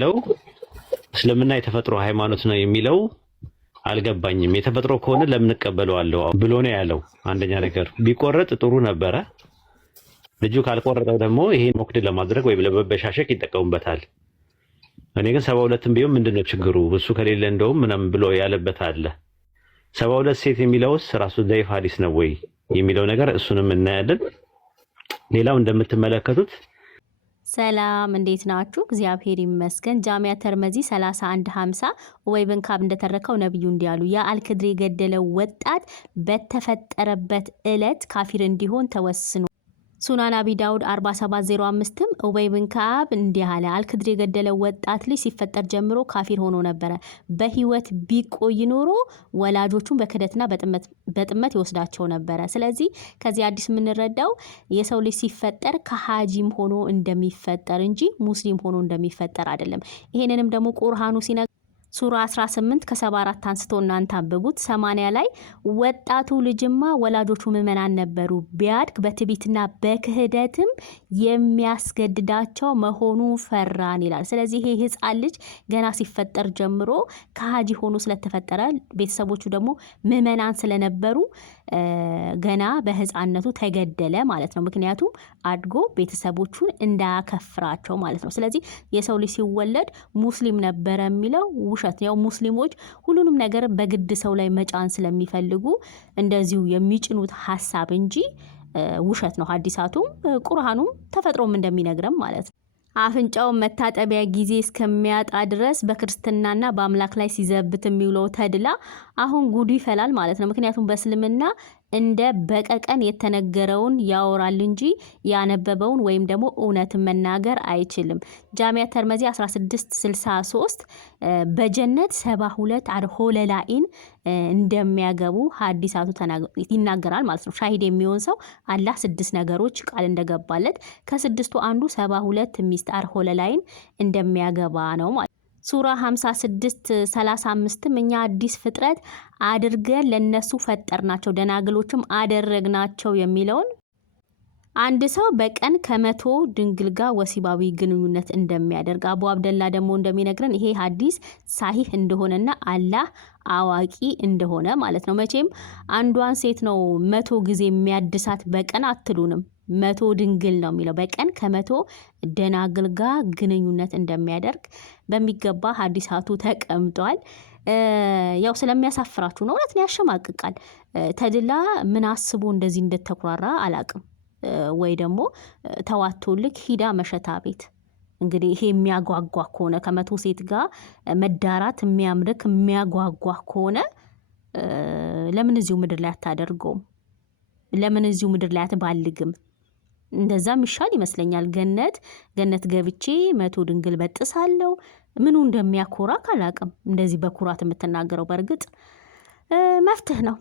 ለው እስልምና የተፈጥሮ ሃይማኖት ነው የሚለው አልገባኝም። የተፈጥሮ ከሆነ ለምን እቀበለዋለሁ ብሎ ነው ያለው። አንደኛ ነገር ቢቆረጥ ጥሩ ነበረ። ልጁ ካልቆረጠው ደግሞ ይሄን ሞክድ ለማድረግ ወይም ለመበሻሸቅ ይጠቀሙበታል። እኔ ግን 72ም ቢሆን ምንድነው ችግሩ? እሱ ከሌለ እንደውም ምናምን ብሎ ያለበት አለ። 72 ሴት የሚለውስ ራሱ ዘይፍ ሐዲስ ነው ወይ የሚለው ነገር እሱንም እናያለን። ሌላው እንደምትመለከቱት ሰላም እንዴት ናችሁ? እግዚአብሔር ይመስገን። ጃሚያ ተርመዚ 3150 ወይ ብንካብ እንደተረከው ነብዩ እንዲያሉ ያ አልክድሪ የገደለው ወጣት በተፈጠረበት እለት ካፊር እንዲሆን ተወስኖ ሱናን አቢ ዳውድ 4705ም ኡበይ ብን ከዓብ እንዲህ አለ። አልክድሪ የገደለው ወጣት ልጅ ሲፈጠር ጀምሮ ካፊር ሆኖ ነበረ። በህይወት ቢቆይ ኖሮ ወላጆቹን በክደትና በጥመት ይወስዳቸው ነበረ። ስለዚህ ከዚህ አዲስ የምንረዳው የሰው ልጅ ሲፈጠር ከሃጂም ሆኖ እንደሚፈጠር እንጂ ሙስሊም ሆኖ እንደሚፈጠር አይደለም። ይሄንንም ደግሞ ቁርአኑ ሲነ ሱራ 18 ከ74 አንስቶ እናንተ አንብቡት። 80 ላይ ወጣቱ ልጅማ ወላጆቹ ምዕመናን ነበሩ፣ ቢያድግ በትዕቢትና በክህደትም የሚያስገድዳቸው መሆኑ ፈራን ይላል። ስለዚህ ይሄ ህፃን ልጅ ገና ሲፈጠር ጀምሮ ከሃጂ ሆኖ ስለተፈጠረ ቤተሰቦቹ ደግሞ ምዕመናን ስለነበሩ ገና በህፃነቱ ተገደለ ማለት ነው። ምክንያቱም አድጎ ቤተሰቦቹን እንዳያከፍራቸው ማለት ነው። ስለዚህ የሰው ልጅ ሲወለድ ሙስሊም ነበረ የሚለው ውሸት ነው። ሙስሊሞች ሁሉንም ነገር በግድ ሰው ላይ መጫን ስለሚፈልጉ እንደዚሁ የሚጭኑት ሐሳብ እንጂ ውሸት ነው። ሐዲሳቱም ቁርአኑም ተፈጥሮም እንደሚነግረም ማለት ነው። አፍንጫው መታጠቢያ ጊዜ እስከሚያጣ ድረስ በክርስትናና በአምላክ ላይ ሲዘብት የሚውለው ተድላ አሁን ጉዱ ይፈላል ማለት ነው። ምክንያቱም በእስልምና እንደ በቀቀን የተነገረውን ያወራል እንጂ ያነበበውን ወይም ደግሞ እውነትን መናገር አይችልም። ጃሚያ ተርመዚ 1663 በጀነት 72 አድሆለላኢን እንደሚያገቡ ሐዲሳቱ ይናገራል ማለት ነው። ሻሂድ የሚሆን ሰው አላህ 6 ነገሮች ቃል እንደገባለት ከስድስቱ አንዱ 72 ሚስት አድሆለላኢን እንደሚያገባ ነው ማለት ነው። ሱራ 56:35 እኛ አዲስ ፍጥረት አድርገን ለነሱ ፈጠርናቸው ደናግሎችም አደረግናቸው የሚለውን አንድ ሰው በቀን ከ100 ድንግል ጋር ወሲባዊ ግንኙነት እንደሚያደርግ አቡ አብደላ ደግሞ እንደሚነግረን ይሄ ሐዲስ ሳሂህ እንደሆነና አላህ አዋቂ እንደሆነ ማለት ነው። መቼም አንዷን ሴት ነው 100 ጊዜ የሚያድሳት በቀን አትሉንም። 100 ድንግል ነው የሚለው በቀን ከ100 ደናግል ጋር ግንኙነት እንደሚያደርግ በሚገባ ሐዲሳቱ ተቀምጧል። ያው ስለሚያሳፍራችሁ ነው። እውነት ነው፣ ያሸማቅቃል። ተድላ ምን አስቦ እንደዚህ እንደተኩራራ አላቅም። ወይ ደግሞ ተዋቶልክ ሂዳ መሸታ ቤት እንግዲህ ይሄ የሚያጓጓ ከሆነ ከ100 ሴት ጋር መዳራት የሚያምርክ የሚያጓጓ ከሆነ ለምን እዚሁ ምድር ላይ አታደርገውም? ለምን እዚሁ ምድር ላይ አትባልግም? እንደዛም ይሻል ይመስለኛል። ገነት ገብቼ 100 ድንግል በጥሳለሁ ምኑ እንደሚያኮራ ካላቅም እንደዚህ በኩራት የምትናገረው በእርግጥ መፍትህ ነው።